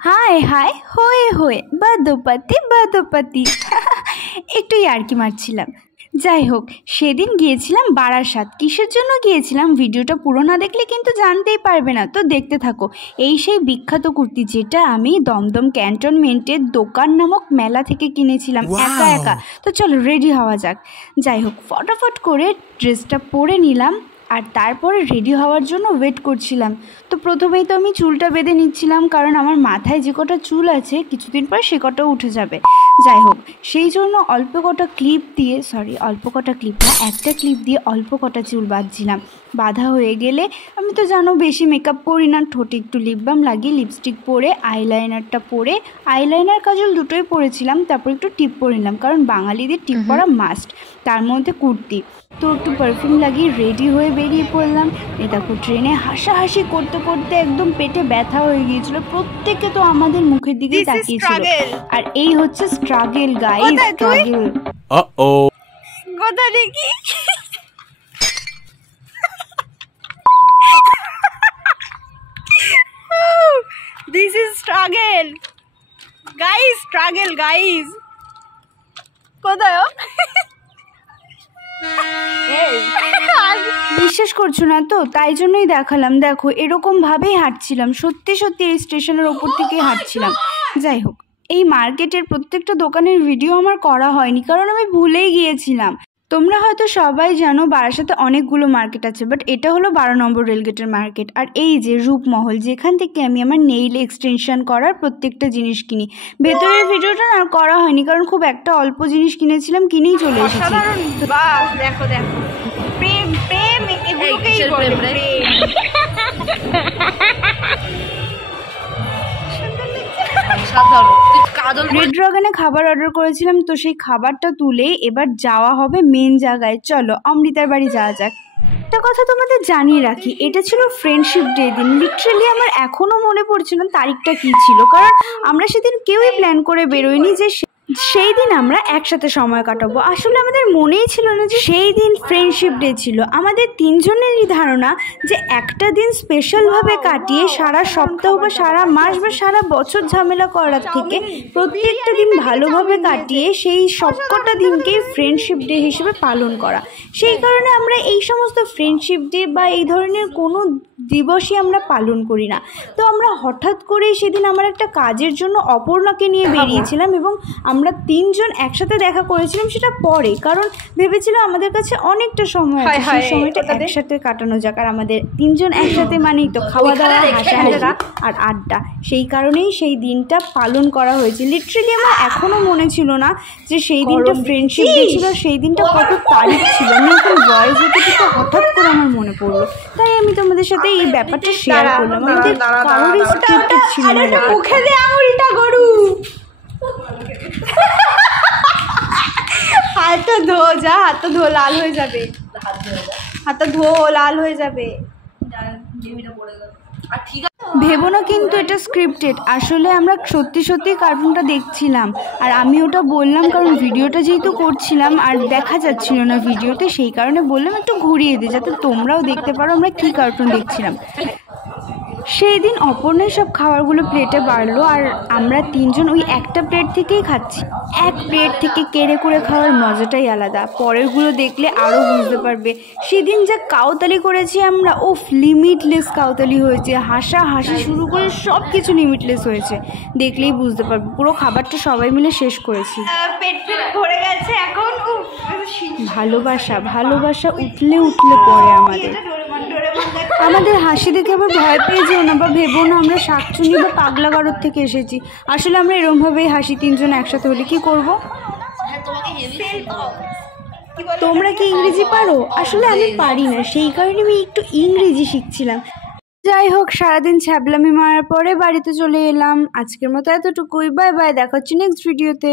হায় হায় হয়ে হয়ে বাদোপাতি বাদোপাতি একটু ইয়ার্কি মারছিলাম। যাই হোক, সেদিন গিয়েছিলাম বারাসাত। কিসের জন্য গিয়েছিলাম ভিডিওটা পুরো না দেখলে কিন্তু জানতেই পারবে না, তো দেখতে থাকো। এই সেই বিখ্যাত কুর্তি যেটা আমি দমদম ক্যান্টনমেন্টের দোকান নামক মেলা থেকে কিনেছিলাম একা একা। তো চলো রেডি হওয়া যাক। যাই হোক, ফটাফট করে ড্রেসটা পরে নিলাম আর তারপরে রেডি হওয়ার জন্য ওয়েট করছিলাম। তো প্রথমেই তো আমি চুলটা বেঁধে নিচ্ছিলাম, কারণ আমার মাথায় যে কটা চুল আছে কিছুদিন পর সে কটাও উঠে যাবে। যাই হোক, সেই জন্য অল্প কটা ক্লিপ দিয়ে একটা ক্লিপ দিয়ে অল্প কটা চুল বাঁধছিলাম। বাঁধা হয়ে গেলে আমি তো জানো বেশি মেকআপ করি না, ঠোঁটে একটু লিপ বাম লাগিয়ে লিপস্টিক পরে আইলাইনারটা পরে, আইলাইনার কাজল দুটোই পরেছিলাম, তারপর একটু টিপ পরে নিলাম, কারণ বাঙালিদের টিপ পরা মাস্ট, তার মধ্যে কুর্তি। তো একটু পারফিউম লাগিয়ে রেডি হয়ে বেরিয়ে পড়লাম। এই দেখো, ট্রেনে হাসাহাসি করতে করতে একদম পেটে ব্যথা হয়ে গিয়েছিল, প্রত্যেকে তো আমাদের মুখের দিকে তাকিয়েছিল। আর এই হচ্ছে স্ট্রাগল গাইস, স্ট্রাগল। কথা দেখি this is struggle guys কোথায় বিশ্বাস করছো না তো, তাই জন্যই দেখালাম। দেখো, এরকম ভাবেই হাঁটছিলাম, সত্যি সত্যি এই স্টেশনের ওপর থেকেই হাঁটছিলাম। যাই হোক, এই মার্কেটের প্রত্যেকটা দোকানের ভিডিও আমার করা হয়নি, কারণ আমি ভুলেই গিয়েছিলাম। তোমরা হয়তো সবাই জানো বারাসাতে অনেকগুলো মার্কেট আছে, বাট এটা হলো 12 নম্বর রেলগেটের মার্কেট। আর এই যে রূপমহল, যেখান থেকে আমি আমার নেইল এক্সটেনশন করার প্রত্যেকটা জিনিস কিনি। ভেতরের ভিডিওটা আর করা হয়নি, কারণ খুব একটা অল্প জিনিস কিনেছিলাম, কিনেই চলে এসেছি। দেখো দেখো, প্রেম প্রেম এগুলোকেই বলে প্রেম। রেড ড্রাগনে খাবার অর্ডার করেছিলাম, তো সেই খাবারটা তুলে এবার যাওয়া হবে মেন জায়গায়। চলো অমৃতার বাড়ি যাওয়া যাক। একটা কথা তোমাদের জানিয়ে রাখি, এটা ছিল ফ্রেন্ডশিপ ডে দিন। লিটারালি আমার এখনও মনে পড়ছে না তারিখটা কী ছিল, কারণ আমরা সেদিন কেউই প্ল্যান করে বেরোইনি যে সেই দিন আমরা একসাথে সময় কাটাবো। আসলে আমাদের মনেই ছিল না যে সেই দিন ফ্রেন্ডশিপ ডে ছিল। আমাদের তিনজনেরই ধারণা যে একটা দিন স্পেশালভাবে কাটিয়ে সারা সপ্তাহ বা সারা মাস বা সারা বছর ঝামেলা করার থেকে প্রত্যেকটা দিন ভালোভাবে কাটিয়ে সেই সবকটা দিনকেই ফ্রেন্ডশিপ ডে হিসেবে পালন করা। সেই কারণে আমরা এই সমস্ত ফ্রেন্ডশিপ ডে বা এই ধরনের কোনো দিবসই আমরা পালন করি না। তো আমরা হঠাৎ করেই সেদিন আমার একটা কাজের জন্য অপর্ণাকে নিয়ে বেরিয়েছিলাম, এবং আমরা তিনজন একসাথে দেখা করেছিলাম সেটা পরে, কারণ ভেবেছিলাম আমাদের কাছে অনেকটা সময় আছে, সেই সময়টা একসাথে কাটানো যাক। আর আমাদের তিনজন একসাথে মানেই তো খাওয়া দাওয়া, হাসাহাসি আর আড্ডা। সেই কারণেই সেই দিনটা পালন করা হয়েছে। লিটারালি আমার এখনও মনে ছিল না যে সেই দিনটা ফ্রেন্ডশিপ ডে ছিল, সেই দিনটা কত তারিখ ছিল। আমি এখন ভয়েস দিতে দিতে হঠাৎ করে আমার মনে পড়লো, তাই আমি তোমাদের সাথে এই ব্যাপারটা শেয়ার করলাম। আমাদের কারোরই স্ক্রিপ্টেড ছিল না। মুখে দে আঙুলটা গরু, হাতটা ধো, যা হাতটা ধো, লাল হয়ে যাবে, হাতটা ধো, লাল হয়ে যাবে। ভেবো না কিন্তু এটা স্ক্রিপ্টেড, আসলে আমরা সত্যি সত্যি কার্টুনটা দেখছিলাম। আর আমি ওটা বললাম কারণ ভিডিওটা যেহেতু করছিলাম আর দেখা যাচ্ছিল না ভিডিওতে, সেই কারণে বললাম একটু ঘুরিয়ে দিই যাতে তোমরাও দেখতে পারো আমরা কী কার্টুন দেখছিলাম। সেই দিন অপর্ণায় সব খাবারগুলো প্লেটে বাড়লো, আর আমরা তিনজন ওই একটা প্লেট থেকেই খাচ্ছি। এক প্লেট থেকে কেড়ে করে খাওয়ার মজাটাই আলাদা, পরেরগুলো দেখলে আরও বুঝতে পারবে। সেদিন যা কাউতালি করেছি আমরা, ওফ, লিমিটলেস কাউতালি হয়েছে, হাসি শুরু করে সব কিছু লিমিটলেস হয়েছে, দেখলেই বুঝতে পারবে। পুরো খাবারটা সবাই মিলে শেষ করেছি। পেট ভরে গেছে এখন। ভালোবাসা ভালোবাসা উঠলে উঠলে পড়ে আমাদের হাসি দেখে আবার ভয় পেয়ে যেও না বা ভেবো না আমরা শাকচুনি বা পাগলাগারদ থেকে এসেছি। আসলে আমরা এরমভাবেই হাসি, তিনজন একসাথে হলে কি করব। তোমরা কি ইংরেজি পারো? আসলে আমি পারি না, সেই কারণে আমি একটু ইংরেজি শিখছিলাম। যাই হোক, সারাদিন ছ্যাবলামি মারার পরে বাড়িতে চলে এলাম। আজকের মতো এতটুকুই, বাই বাই, দেখা হচ্ছে নেক্সট ভিডিওতে।